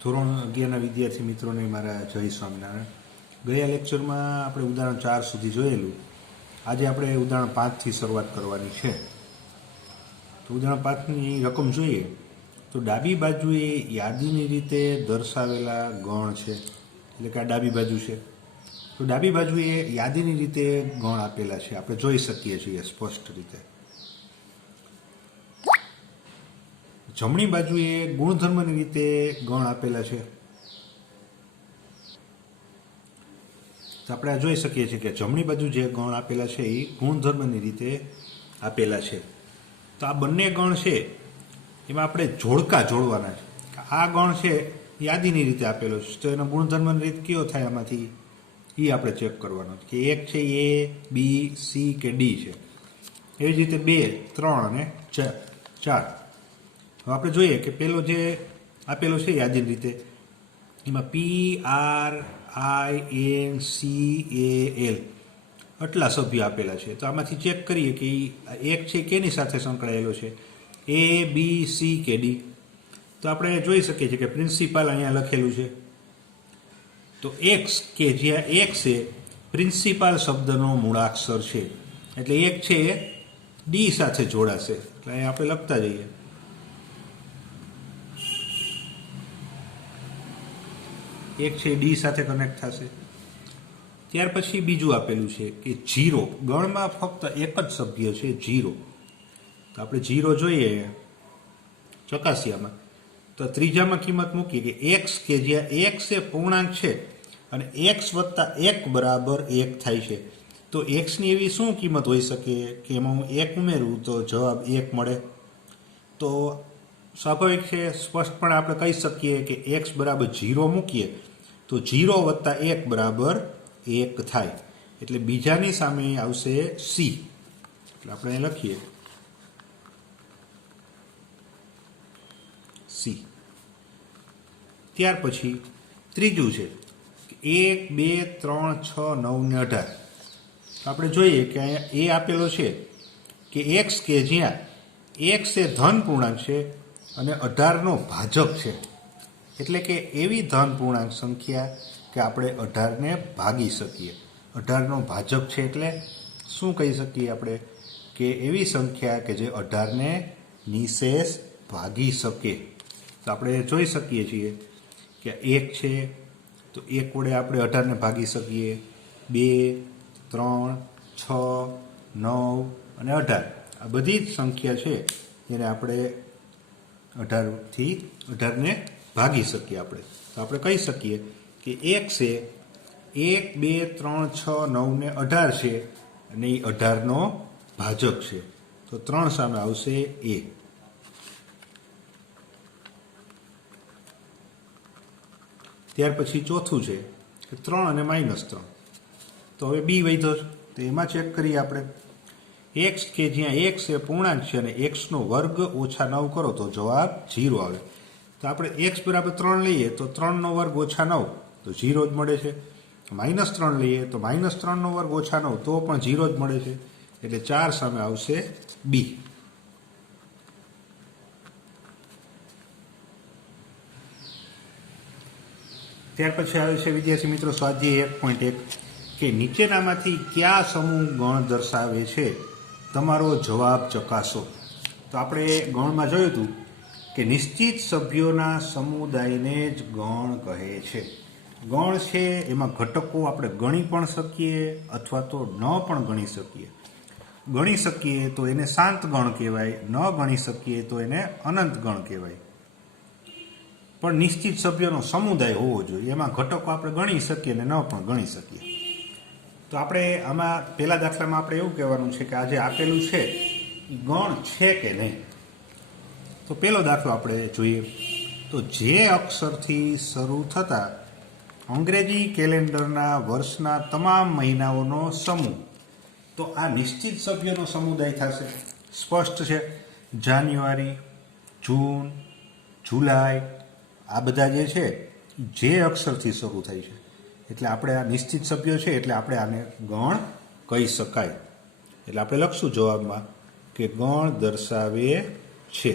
ધોરણ 11ના વિદ્યાર્થી મિત્રોને મારા જય સ્વામિનારાયણ. ગયા લેક્ચરમાં આપણે ઉદાહરણ 4 સુધી જોયેલું. આજે આપણે ઉદાહરણ 5થી શરૂઆત કરવાની છે. તો ઉદાહરણ 5ની રકમ જોઈએ તો ડાબી બાજુએ યાદીની રીતે દર્શાવેલા ગણ છે, એટલે કે આ ડાબી બાજુ છે. તો ડાબી બાજુએ યાદીની રીતે ગણ આપેલા છે, આપણે જોઈ શકીએ છીએ સ્પષ્ટ રીતે. જમણી બાજુએ ગુણધર્મની રીતે ગણ આપેલા છે. તો આપણે આ જોઈ શકીએ છીએ કે જમણી બાજુ જે ગણ આપેલા છે એ ગુણધર્મની રીતે આપેલા છે. તો આ બંને ગણ છે એમાં આપણે જોડકા જોડવાના છે. આ ગણ છે યાદીની રીતે આપેલો છે, તો એનો ગુણધર્મની રીત કયો થાય આમાંથી એ આપણે ચેક કરવાનો કે એક છે એ, બી, સી કે ડી છે. એવી જ રીતે 2, 3 અને 4. હવે આપણે જોઈએ કે પેલો જે આપેલો છે યાદીની રીતે એમાં PRINCAL આટલા સભ્યો આપેલા છે. તો આમાંથી ચેક કરીએ કે એક છે કેની સાથે સંકળાયેલો છે, A, B, C કે D. તો આપણે જોઈ શકીએ છીએ કે પ્રિન્સિપાલ અહીંયા લખેલું છે. તો એક્સ કે જ્યાં એક્સ એ પ્રિન્સિપાલ શબ્દનો મૂળાક્ષર છે, એટલે એક છે એ ડી સાથે જોડાશે. એટલે અહીંયા આપણે લખતા જઈએ. એક છે ડી સાથે કનેક્ટ થશે. ત્યાર પછી બીજું આપેલું છે કે 0. ગણમાં ફક્ત એક જ સભ્ય છે 0. તો આપણે 0 જોઈએ ચકાસિયામાં. તો ત્રીજામાં કિંમત મૂકી કે એક્સ કે જ્યાં એક્સ એ પૂર્ણાંક છે અને એક્સ વત્તા 1 બરાબર 1 થાય છે. તો એક્સની એવી શું કિંમત હોઈ શકે કે એમાં હું 1 ઉમેરું તો જવાબ 1 મળે. તો સ્વાભાવિક છે, સ્પષ્ટપણે આપણે કહી શકીએ કે એક્સ બરાબર 0 મૂકીએ તો 0 વત્તા 1 બરાબર 1 થાય. એટલે બીજાની સામે આવશે સી. એટલે આપણે લખીએ સી. ત્યાર પછી ત્રીજું છે 1, 2, 3, 6, 9 ને 18. તો આપણે જોઈએ કે અહીંયા એ આપેલો છે કે એક્સ કે જ્યાં એક્સ એ ધન પૂર્ણાંક છે અને 18નો ભાજક છે. એટલે કે એવી ધન પૂર્ણાંક સંખ્યા કે આપણે 18ને ભાગી શકીએ. 18નો ભાજક છે એટલે શું કહી શકીએ આપણે કે એવી સંખ્યા કે જે 18ને નિશેષ ભાગી શકે. તો આપણે જોઈ શકીએ છીએ કે 1 છે તો 1 વડે આપણે 18ને ભાગી શકીએ. 2, 3, 6, 9 અને 18 આ બધી જ સંખ્યા છે જેને આપણે 18ને ભાગી શકીએ આપણે. તો આપણે કહી શકીએ કે એક છે 1, 2, 3, 6, 9 ને 18 છે અને એ 18નો ભાજક છે. તો 3 સામે આવશે એ. ત્યાર પછી ચોથું છે કે 3 અને -3. તો હવે બી વધ્યો છે તો એમાં ચેક કરીએ આપણે. એક્સ કે જ્યાં એક્સ એ પૂર્ણાંક છે અને એક્સનો વર્ગ ઓછા 9 કરો તો જવાબ 0 આવે. તો આપણે એક્સ બરાબર 3 લઈએ તો 3નો વર્ગ ઓછા 9 તો 0 જ મળે છે. -3 લઈએ તો -3નો વર્ગ ઓછા 9 તો પણ 0 જ મળે છે. એટલે 4 સામે આવશે બી. ત્યાર પછી આવે છે વિદ્યાર્થી મિત્રો સ્વાધ્યાય 1.1 કે નીચેનામાંથી કયા સમૂહ ગણ દર્શાવે છે, તમારો જવાબ ચકાસો. તો આપણે ગણમાં જોયું હતું કે નિશ્ચિત સભ્યોના સમુદાયને જ ગણ કહે છે. ગણ છે એમાં ઘટકો આપણે ગણી પણ શકીએ અથવા તો ન પણ ગણી શકીએ. ગણી શકીએ તો એને શાંત ગણ કહેવાય, ન ગણી શકીએ તો એને અનંત ગણ કહેવાય. પણ નિશ્ચિત સભ્યોનો સમુદાય હોવો જોઈએ, એમાં ઘટકો આપણે ગણી શકીએ ને ન પણ ગણી શકીએ. તો આપણે આમાં પહેલા દાખલામાં આપણે એવું કહેવાનું છે કે આ જે આપેલું છે એ ગણ છે કે નહીં. તો પહેલો દાખલો આપણે જોઈએ તો જે અક્ષરથી શરૂ થતા અંગ્રેજી કેલેન્ડરના વર્ષના તમામ મહિનાઓનો સમૂહ. તો આ નિશ્ચિત સભ્યોનો સમુદાય થશે. સ્પષ્ટ છે, જાન્યુઆરી, જૂન, જુલાઈ આ બધા જે છે જે અક્ષરથી શરૂ થાય છે. એટલે આપણે આ નિશ્ચિત સભ્યો છે એટલે આપણે આને ગણ કહી શકાય. એટલે આપણે લખશું જવાબમાં કે ગણ દર્શાવે છે.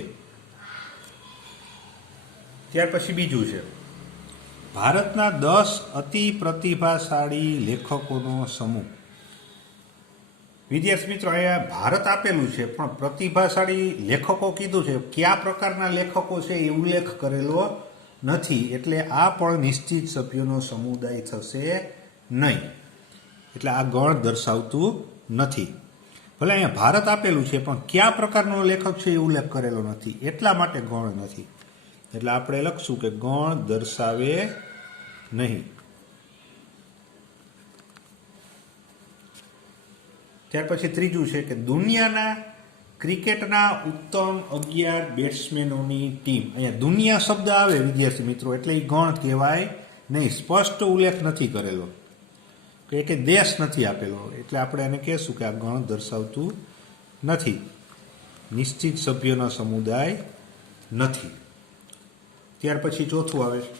ત્યાર પછી બીજું છે ભારતના 10 અતિ પ્રતિભાશાળી લેખકોનો સમૂહ. વિદ્યાર્થી મિત્રો, અહીંયા ભારત આપેલું છે પણ પ્રતિભાશાળી લેખકો કીધું છે. કયા પ્રકારના લેખકો છે એ ઉલ્લેખ કરેલો નથી, એટલે આ પણ નિશ્ચિત સભ્યોનો સમુદાય થશે નહીં. એટલે આ ગણ દર્શાવતું નથી. ભલે અહીંયા ભારત આપેલું છે પણ કયા પ્રકારનો લેખક છે એ ઉલ્લેખ કરેલો નથી, એટલા માટે ગણ નથી. એટલે આપણે લખશું કે ગણ દર્શાવે નહીં. ત્યાર પછી ત્રીજું છે કે દુનિયાના ક્રિકેટના ઉત્તમ 11 બેટ્સમેનોની ટીમ. અહીંયા દુનિયા શબ્દ આવે વિદ્યાર્થી મિત્રો એટલે એ ગણ કહેવાય નહીં. સ્પષ્ટ ઉલ્લેખ નથી કરેલો કે દેશ નથી આપેલો, એટલે આપણે એને કહેશું કે આ ગણ દર્શાવતું નથી. નિશ્ચિત સભ્યોનો સમુદાય નથી. ત્યાર પછી ચોથું આવે છે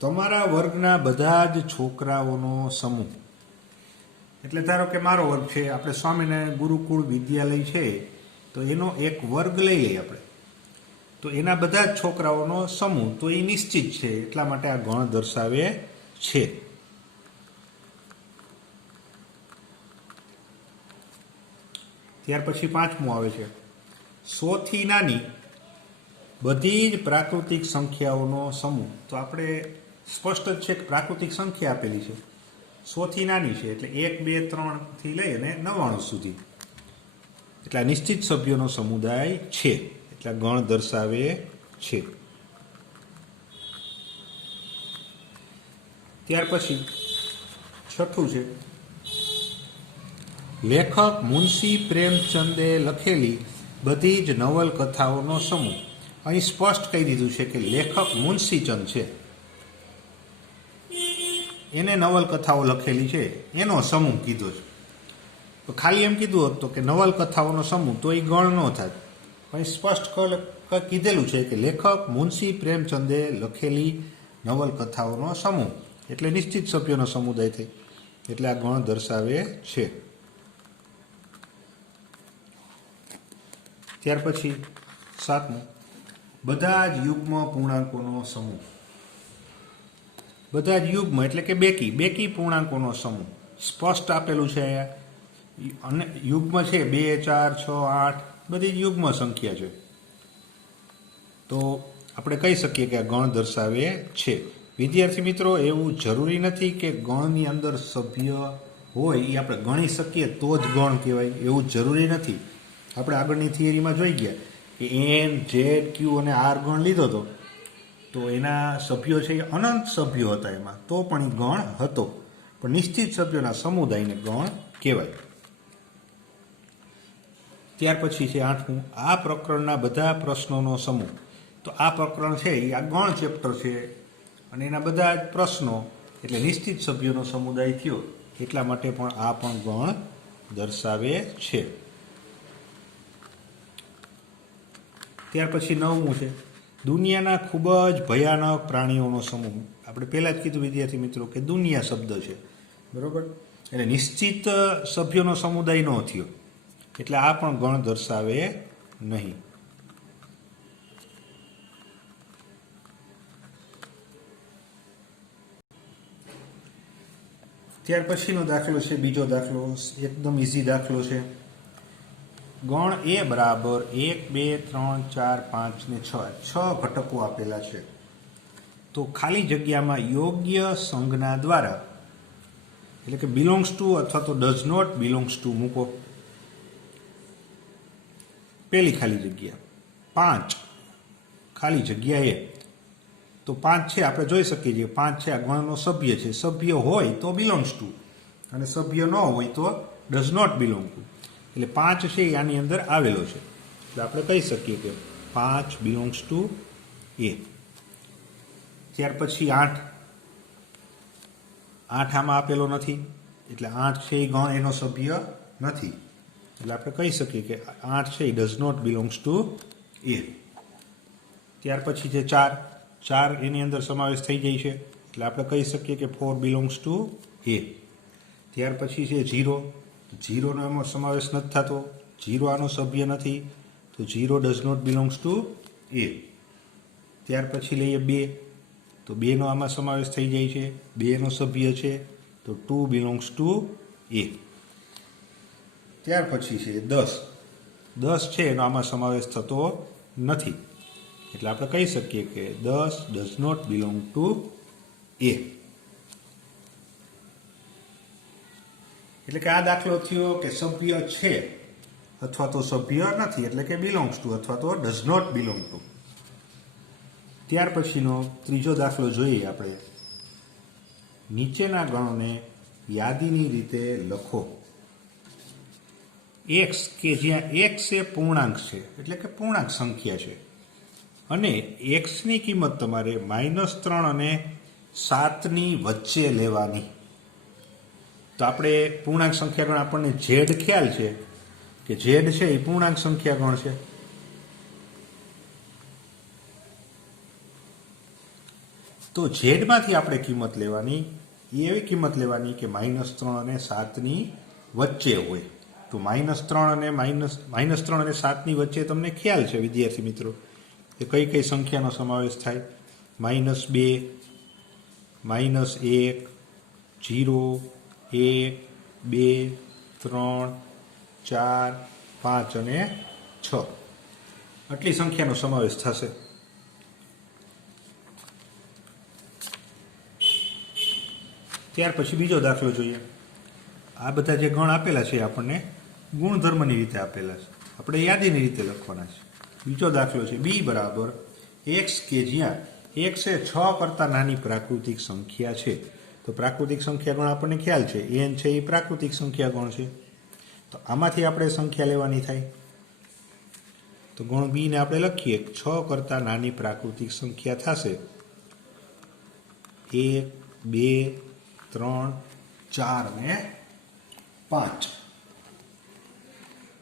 તમારા વર્ગના બધા જ છોકરાઓનો સમૂહ. એટલે ધારો કે મારો વર્ગ છે, આપણે સ્વામિનારાયણ ગુરુકુળ વિદ્યાલય છે, તો એનો એક વર્ગ લઈ લઈએ આપણે, તો એના બધા જ છોકરાઓનો સમૂહ, તો એ નિશ્ચિત છે, એટલા માટે આ ગણ દર્શાવે છે. ત્યાર પછી પાંચમું આવે છે 100 થી નાની બધી જ પ્રાકૃતિક સંખ્યાઓનો સમૂહ. તો આપણે સ્પષ્ટ જ છે કે પ્રાકૃતિક સંખ્યા આપેલી છે, 100 થી નાની છે, એટલે 1, 2, 3 થી લઈ અને 99 સુધી. એટલે આ નિશ્ચિત સભ્યોનો સમુદાય છે, એટલે ગણ દર્શાવે છે. ત્યાર પછી છઠ્ઠું છે લેખક મુનશી પ્રેમચંદે લખેલી બધી જ નવલકથાઓનો સમૂહ. અહીં સ્પષ્ટ કહી દીધું છે કે લેખક મુનશીચંદ છે, એને નવલકથાઓ લખેલી છે, એનો સમૂહ કીધો છે. તો ખાલી એમ કીધું હોત તો કે નવલકથાઓનો સમૂહ, તો એ ગણ ન થાય. અહીં સ્પષ્ટ કીધેલું છે કે લેખક મુનશી પ્રેમચંદે લખેલી નવલકથાઓનો સમૂહ, એટલે નિશ્ચિત સભ્યોનો સમુદાય થઈ, એટલે આ ગણ દર્શાવે છે. ત્યાર પછી સાતમું બધા જ યુગ્મ પૂર્ણાંકોનો સમૂહ. બધા જ યુગ્મ એટલે કે બેકી પૂર્ણાંકોનો સમૂહ સ્પષ્ટ આપેલું છે અહીંયા. અને યુગ્મ છે 2, 4, 6, 8 બધી જ યુગ્મ સંખ્યા છે, તો આપણે કહી શકીએ કે આ ગણ દર્શાવે છે. વિદ્યાર્થી મિત્રો, એવું જરૂરી નથી કે ગણની અંદર સભ્ય હોય એ આપણે ગણી શકીએ તો જ ગણ કહેવાય, એવું જરૂરી નથી. આપણે આગળની થિયરીમાં જોઈ ગયા કે N, Z, Q અને R ગણ લીધો હતો, તો એના સભ્યો છે એ અનંત સભ્યો હતા, એમાં તો પણ એ ગણ હતો, પણ નિશ્ચિત સભ્યોના સમુદાયને ગણ કહેવાય. ત્યાર પછી છે આઠમું આ પ્રકરણના બધા પ્રશ્નોનો સમૂહ. તો આ પ્રકરણ છે એ આ ગણ ચેપ્ટર છે અને એના બધા જ પ્રશ્નો, એટલે નિશ્ચિત સભ્યોનો સમુદાય થયો, એટલા માટે પણ આ પણ ગણ દર્શાવે છે. ત્યાર પછી 9મું છે દુનિયાના ખૂબ જ ભયાનક પ્રાણીઓનો સમૂહ. આપણે પહેલાં જ કીધું વિદ્યાર્થી મિત્રો કે દુનિયા શબ્દ છે, બરોબર, એટલે નિશ્ચિત સભ્યોનો સમુદાય ન થયો, એટલે આ પણ ગણ દર્શાવે નહીં. ત્યાર પછીનો દાખલો છે બીજો દાખલો, એકદમ ઇઝી દાખલો છે. ગણ એ બરાબર 1, 2, 3, 4, 5 ને 6 ઘટકો આપેલા છે. તો ખાલી જગ્યામાં યોગ્ય સંજ્ઞા દ્વારા, એટલે કે બિલોંગ્સ ટુ અથવા તો ડઝ નોટ બિલોંગ્સ ટુ મૂકો. પેલી ખાલી જગ્યા 5 ખાલી જગ્યા એ, તો 5 છે, આપણે જોઈ શકીએ છીએ 5 છે, આ ગણનો સભ્ય છે. સભ્ય હોય તો બિલોંગ્સ ટુ, અને સભ્ય ન હોય તો ડઝ નોટ બિલોંગ ટુ. એટલે 5 છે એ આની અંદર આવેલો છે, એટલે આપણે કહી શકીએ કે 5 બિલોંગ્સ ટુ એ. ત્યાર પછી 8 આમાં આપેલો નથી, એટલે 8 છે એ ગણ એનો સભ્ય નથી, એટલે આપણે કહી શકીએ કે 8 છે A does not belongs to એ. ત્યાર પછી છે 4 એની અંદર સમાવેશ થઈ જાય છે, એટલે આપણે કહી શકીએ કે 4 બિલોંગ્સ ટુ એ. ત્યાર પછી છે 0નો એમાં સમાવેશ નથી થતો, 0 આનો સભ્ય નથી, તો 0 ડઝ નોટ બિલોંગ્સ ટુ એ. ત્યાર પછી લઈએ 2 તો 2નો આમાં સમાવેશ થઈ જાય છે, 2નો સભ્ય છે તો 2 બિલોંગ્સ ટુ એ. ત્યાર પછી છે 10. 10 છે એનો આમાં સમાવેશ થતો નથી, એટલે આપણે કહી શકીએ કે 10 ડઝ નોટ બિલોંગ ટુ એ. એટલે કે આ દાખલો થયો કે સભ્ય છે અથવા તો સભ્ય નથી, એટલે કે બિલોંગ્સ ટુ અથવા તો ડઝ નોટ બિલોંગ ટુ. ત્યાર પછીનો ત્રીજો દાખલો જોઈએ આપણે. નીચેના ગણોને યાદીની રીતે લખો. x કે જ્યાં x એ પૂર્ણાંક છે, એટલે કે પૂર્ણાંક સંખ્યા છે, અને x ની કિંમત તમારે -3 અને 7ની વચ્ચે લેવાની. તો આપણે પૂર્ણાંક સંખ્યા ગણ આપણને z ખ્યાલ છે કે z છે એ પૂર્ણાંક સંખ્યા ગણ છે. તો z માંથી આપણે કિંમત લેવાની, એવી કિંમત લેવાની કે -3 અને 7ની વચ્ચે હોય. તો -3 અને -7ની વચ્ચે તમને ખ્યાલ છે વિદ્યાર્થી મિત્રો કે કઈ કઈ સંખ્યાનો સમાવેશ થાય. -2, -1, 0, 1, 2, 3, 4, 5 અને 6 આટલી સંખ્યાનો સમાવેશ થશે. ત્યાર પછી બીજો દાખલો જોઈએ. આ બધા જે ગણ આપેલા છે આપણને ગુણધર્મની રીતે આપેલા છે, આપણે યાદીની રીતે લખવાના છે. બીજો દાખલો છે b બરાબર x કે જ્યાં x એ 6 કરતાં નાની પ્રાકૃતિક સંખ્યા છે. તો પ્રાકૃતિક સંખ્યા ગણ આપણને ખ્યાલ છે, n છે એ પ્રાકૃતિક સંખ્યા ગણ છે. તો આમાંથી આપણે સંખ્યા લેવાની થાય. તો ગણ b ને આપણે લખીએ 6 કરતાં નાની પ્રાકૃતિક સંખ્યા થશે 1, 2, 3, 4 અને 5.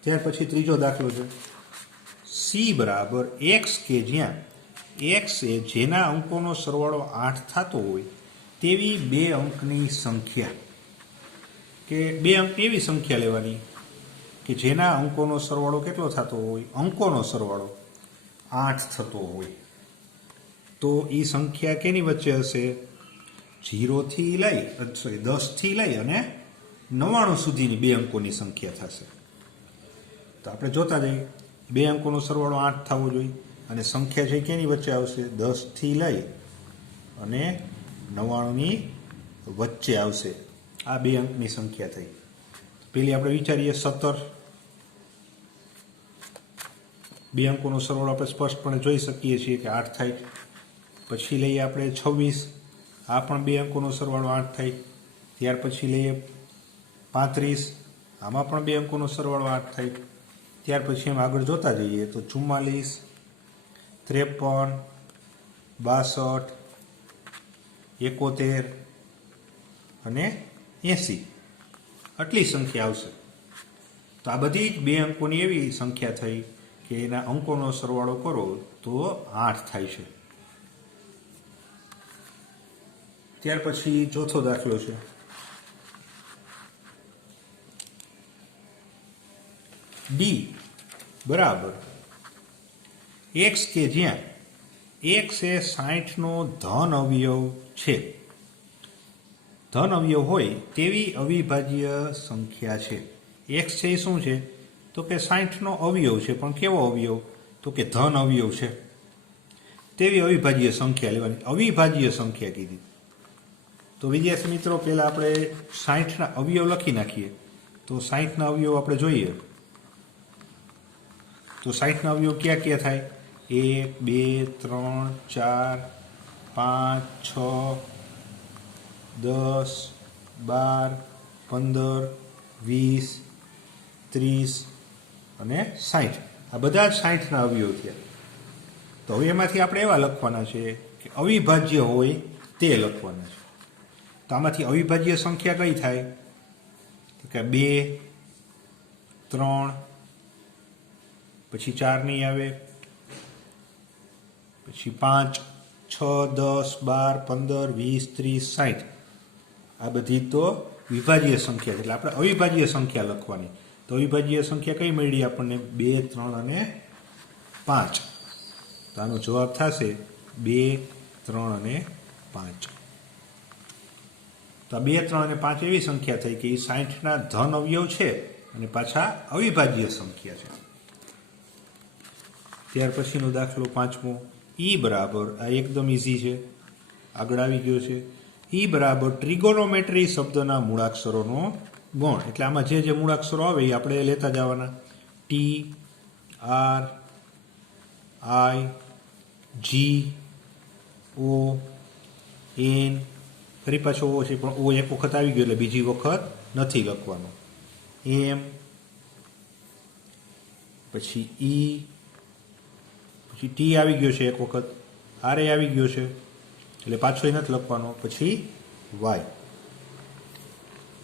ત્યાર પછી ત્રીજો દાખલો છે c બરાબર x કે જ્યાં x એ જેના અંકોનો સરવાળો 8 થતો હોય તેવી 2 અંકની સંખ્યા. કે 2 અંકની એવી સંખ્યા લેવાની કે જેના અંકોનો સરવાળો કેટલો થતો હોય, અંકોનો સરવાળો 8 થતો હોય. તો એ સંખ્યા કેની વચ્ચે હશે? 0 થી લઈ 10 થી લઈ અને 99 સુધીની 2 અંકોની સંખ્યા થશે. તો આપણે જોતા જઈએ, 2 અંકોનો સરવાળો 8 થવો જોઈએ અને સંખ્યા છે કેની વચ્ચે આવશે? 10 થી લઈ અને 99ની વચ્ચે આવશે. આ 2 અંકની સંખ્યા થઈ. પેલી આપણે વિચારીએ 17. 2 અંકોનો સરવાળો આપણે સ્પષ્ટપણે જોઈ શકીએ છીએ કે 8 થાય. પછી લઈએ આપણે 26. આ પણ 2 અંકોનો સરવાળો 8 થાય. ત્યાર પછી લઈએ 35. આમાં પણ 2 અંકોનો સરવાળો 8 થાય. ત્યાર પછી એમ આગળ જોતા જઈએ તો 44, 53, 62, 71 અને 80 આટલી સંખ્યા આવશે. તો આ બધી જ 2 અંકોની એવી સંખ્યા થઈ કે એના અંકોનો સરવાળો કરો તો 8 થાય છે. ત્યાર પછી ચોથો દાખલો છે d બરાબર x કે જ્યાં x એ 60નો ધન અવયવ છે, ધન અવયવ હોય તેવી અવિભાજ્ય સંખ્યા છે. x છે એ શું છે? તો કે 60નો અવયવ છે, પણ કેવો અવયવ? તો કે ધન અવયવ છે. તેવી અવિભાજ્ય સંખ્યા લેવાની. અવિભાજ્ય સંખ્યા કીધી. તો વિદ્યાર્થી મિત્રો પહેલા આપણે 60ના અવયવ લખી નાખીએ. તો 60ના અવયવ આપણે જોઈએ તો 60ના અવયવ ક્યાં ક્યાં થાય? 1, 2, 3, 4, 5, 6, 10, 12, 15, 20, 30 અને 60. આ બધા જ 60ના અવયવ થયા. તો હવે એમાંથી આપણે એવા લખવાના છે કે અવિભાજ્ય હોય તે લખવાના છે. તો આમાંથી અવિભાજ્ય સંખ્યા કઈ થાય? તો કે 2, 3, પછી 4 નહીં આવે, પછી 5, 6, 10, 12, 15, 20, 30, 60. આ બધી તો વિભાજ્ય સંખ્યા છે, એટલે આપણે અવિભાજ્ય સંખ્યા લખવાની. તો અવિભાજ્ય સંખ્યા કઈ મળી આપણને? 2, 3 અને 5. તો આનો જવાબ થશે 2, 3 અને 5. તો 2, 3 અને 5 એવી સંખ્યા થઈ કે એ 60ના ધન અવયવ છે અને પાછા અવિભાજ્ય સંખ્યા છે. ત્યાર પછીનો દાખલો 5મો. ઈ બરાબર, આ એકદમ ઇઝી છે, આગળ આવી ગયો છે. ઈ બરાબર ટ્રિગોનોમેટ્રી શબ્દના મૂળાક્ષરોનો ગણ. એટલે આમાં જે જે મૂળાક્ષરો આવે એ આપણે લેતા જવાના. ટી, આર, આઈ, જી, ઓ, એન, ફરી પાછો ઓ છે પણ ઓ એક વખત આવી ગયો એટલે બીજી વખત નથી લખવાનો. એમ, પછી ઈ, પછી ટી આવી ગયો છે એક વખત, આર એ આવી ગયો છે એટલે પાછો એ નથી લખવાનો. પછી વાય.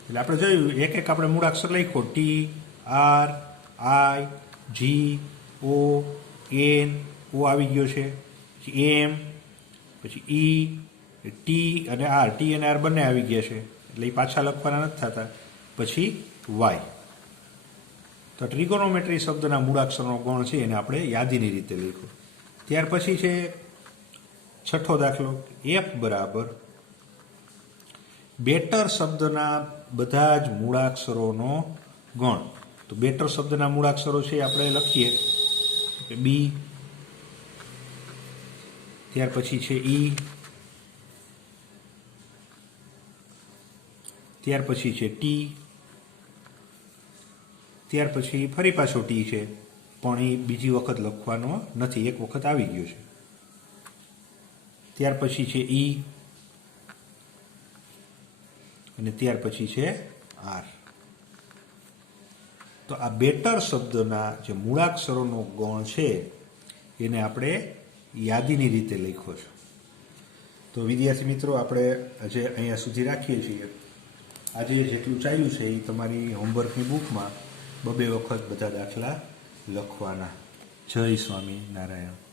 એટલે આપણે જોયું એક એક આપણે મૂળાક્ષર લખ્યો. ટી, આર, આઈ, જી, ઓ, એન, ઓ આવી ગયો છે. પછી એમ, પછી ઈ, ટી અને આર, ટી અને આર બંને આવી ગયા છે એટલે એ પાછા લખવાના નથી થતા. પછી વાય. તો ટ્રિગોનોમેટ્રી શબ્દના મૂળાક્ષરનો ગણ છે એને આપણે યાદીની રીતે લખ્યો. ત્યાર પછી છે 6થો દાખલો. એફ બરાબર બેટર શબ્દના બધા જ મૂળાક્ષરોનો ગણ. તો બેટર શબ્દના મૂળાક્ષરો છે આપણે લખીએ કે બી, ત્યાર પછી છે ઈ, ત્યાર પછી છે ટી, ત્યાર પછી ફરી પાછો ટી છે પણ એ બીજી વખત લખવાનો નથી, એક વખત આવી ગયો છે. ત્યાર પછી છે ઈ અને ત્યાર પછી છે આર. તો આ બેટર શબ્દના જે મૂળાક્ષરોનો ગણ છે એને આપણે યાદીની રીતે લખ્યો છે. તો વિદ્યાર્થી મિત્રો આપણે આજે અહીંયા સુધી રાખીએ છીએ. આજે જેટલું ચાલ્યું છે એ તમારી હોમવર્કની બુકમાં 2 વખત બધા દાખલા લખવાના. જય સ્વામિનારાયણ.